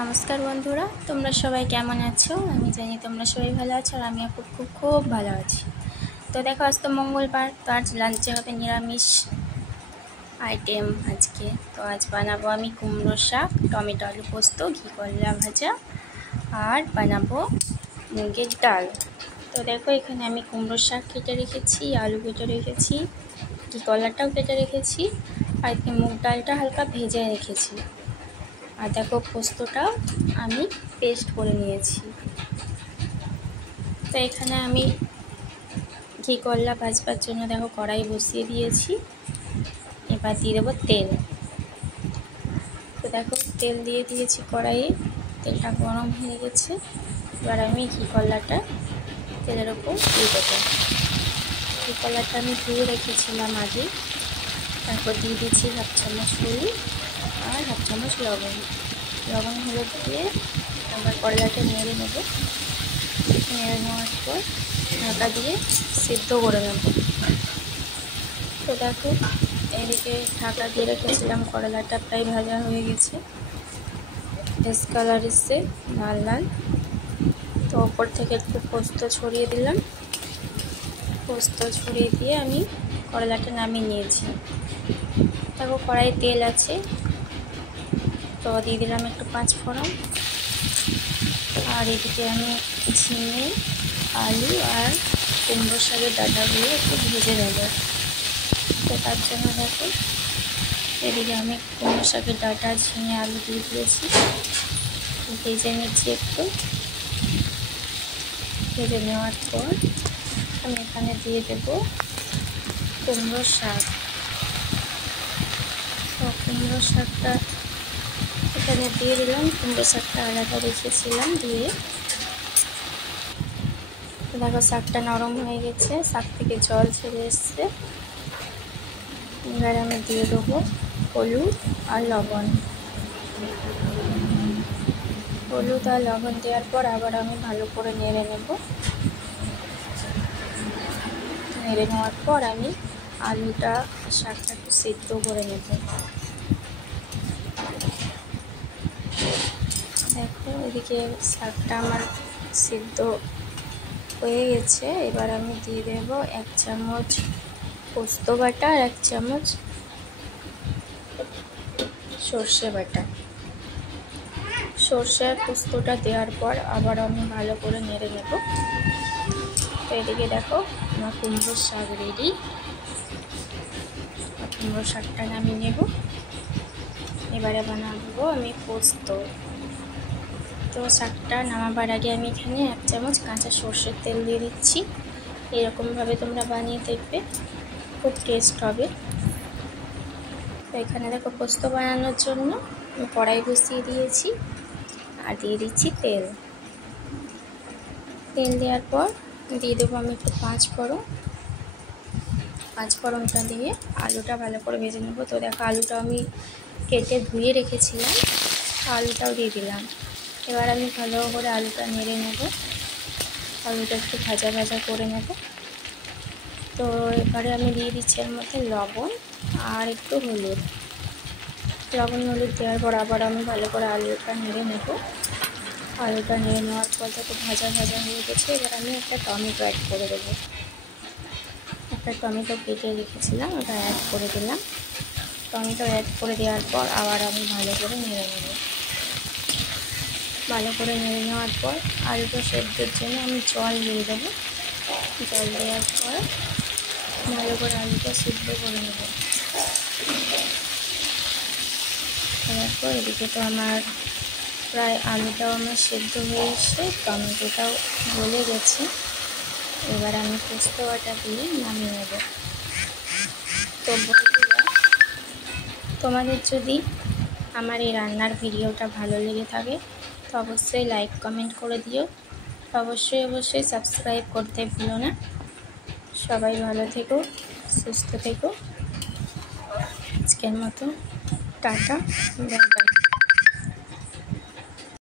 নমস্কার বন্ধুরা, তোমরা সবাই কেমন আছো? আমি জানি তোমরা সবাই ভালো আছো আর আমি খুব খুব খুব ভালো আছি। তো দেখো, আজ তো মঙ্গলবার, তো আজ লাঞ্চে হবে নিরামিষ আইটেম আজকে। তো আজ বানাবো আমি কুমড়ো শাক, টমেটো আলু পোস্ত, ঘি করলা ভাজা আর বানাবো মুগের ডাল। তো দেখো, এখানে আমি কুমড়ো শাক কেটে রেখেছি, আলু কেটে রেখেছি, ঘি করলাটাও কেটে রেখেছি আর মুগ ডালটা হালকা ভেজে রেখেছি। আর দেখো, পোস্তটাও আমি পেস্ট করে নিয়েছি। তো এখানে আমি ঘি করলা ভাজবার জন্য দেখো কড়াই বসিয়ে দিয়েছি। এবার দিয়ে দেবো তেল। তো দেখো, তেল দিয়ে দিয়েছি কড়াইয়ে, তেলটা গরম হয়ে গেছে। এবার আমি ঘি করলাটা তেলের ওপর দিয়ে দেবো। ঘি করলাটা আমি ধুয়ে রেখেছিলাম আগে। তারপর দিয়ে দিচ্ছি 1/2 চামচ হলুদ আর 1/2 চামচ লবণ হলুদ দিয়ে আবার করলাটা নেড়ে নেব। নেড়ে নেওয়ার পর ঢাকা দিয়ে সিদ্ধ করে নেব। তো দেখো, এদিকে ঢাকা দিয়ে রেখেছিলাম, করলাটা প্রায় ভাজা হয়ে গেছে, বেশ কালার এসছে লাল লাল। তো ওপর থেকে একটু পোস্ত ছড়িয়ে দিলাম। পোস্ত ছড়িয়ে দিয়ে আমি করলাটা নামিয়ে নিয়েছি। দেখো, কড়াইয়ে তেল আছে, তো দিয়ে দিলাম একটু 5 ফোড়ন। আর এদিকে আমি ঝিঙে, আলু আর কুমড়ো শাকের ডাঁটাগুলো একটু ভেজে নেব। তো তার জন্য দেখো, এদিকে আমি কুমড়ো শাকের ডাঁটা, ঝিঙে, আলু দিয়ে দিয়েছি, ভেজে নিচ্ছি একটু। ভেজে নেওয়ার পর আমি এখানে দিয়ে দেব কুমড়ো শাক। তো কুমড়ো শাকটা এখানে দিয়ে দিলাম। কুমড়ো শাকটা আলাদা রেখেছিলাম দিয়ে। দেখো, শাকটা নরম হয়ে গেছে, শাক থেকে জল ছেড়ে এসছে। এবার আমি দিয়ে দেবো হলুদ আর লবণ। হলুদ আর লবণ দেওয়ার পর আবার আমি ভালো করে নেড়ে নেব। নেড়ে নেওয়ার পর আমি আলুটা, শাকটা একটু সিদ্ধ করে নেব। দেখো, এদিকে শাকটা আমার সিদ্ধ হয়ে গেছে। এবার আমি দিয়ে দেব 1 চামচ পোস্ত বাটা আর 1 চামচ সর্ষে বাটা। সর্ষে আর পোস্তটা দেওয়ার পর আবার আমি ভালো করে নেড়ে নেব। তো এদিকে দেখো, আমার কুমড়োর শাক রেডি। কুমড়োর শাকটা নামিয়ে নেব। এবারে বানাবো আমি পোস্ত। তো শাকটা নামাবার আগে আমি এখানে 1 চামচ কাঁচা সর্ষের তেল দিয়ে দিচ্ছি। এরকমভাবে তোমরা বানিয়ে দেখবে, খুব টেস্ট হবে। তো এখানে দেখো, পোস্ত বানানোর জন্য আমি কড়াই বসিয়ে দিয়েছি আর দিয়ে দিচ্ছি তেল। তেল দেওয়ার পর দিয়ে দেবো আমি একটু 5 ফোড়ন। 5 ফোড়নটা দিয়ে আলুটা ভালো করে ভেজে নেব। তো দেখো, আলুটা আমি কেটে ধুয়ে রেখেছিলাম, আলুটাও দিয়ে দিলাম। এবার আমি ভালো করে আলুটা নেড়ে নেব। আলুটা একটু ভাজা ভাজা করে নেব। তো এবারে আমি দিয়ে দিচ্ছি এর মধ্যে লবণ আর একটু হলুদ। লবণ হলুদ দেওয়ার পর আবার আমি ভালো করে আলুটা নেড়ে নেব। আলুটা নেড়ে নেওয়ার পর যত ভাজা ভাজা হয়ে গেছে, এবার আমি একটা টমেটো অ্যাড করে দেবো। একটা টমেটো কেটে রেখেছিলাম, ওটা অ্যাড করে দিলাম। টমেটো অ্যাড করে দেওয়ার পর আবার আমি ভালো করে নেড়ে নেব। ভালো করে নেড়ে নেওয়ার পর আলুটা সেদ্ধর জন্য আমি জল দিয়ে দেবো। জল দেওয়ার পর ভালো করে আলুটা সিদ্ধ করে নেব। তারপর এদিকে তো আমার প্রায় আলুটাও আমার সেদ্ধ হয়ে এসে, টমেটোটাও গলে গেছে। এবার আমি পোস্ত বাটা দিয়ে নামিয়ে নেব। তো বন্ধুরা, তোমাদের যদি আমার এই রান্নার ভিডিওটা ভালো লেগে থাকে তো অবশ্যই লাইক কমেন্ট করে দিও। অবশ্যই সাবস্ক্রাইব করতে ভুলো না। সবাই ভালো থেকো, সুস্থ থেকো। আজকের মতো টাটা, বাই বাই।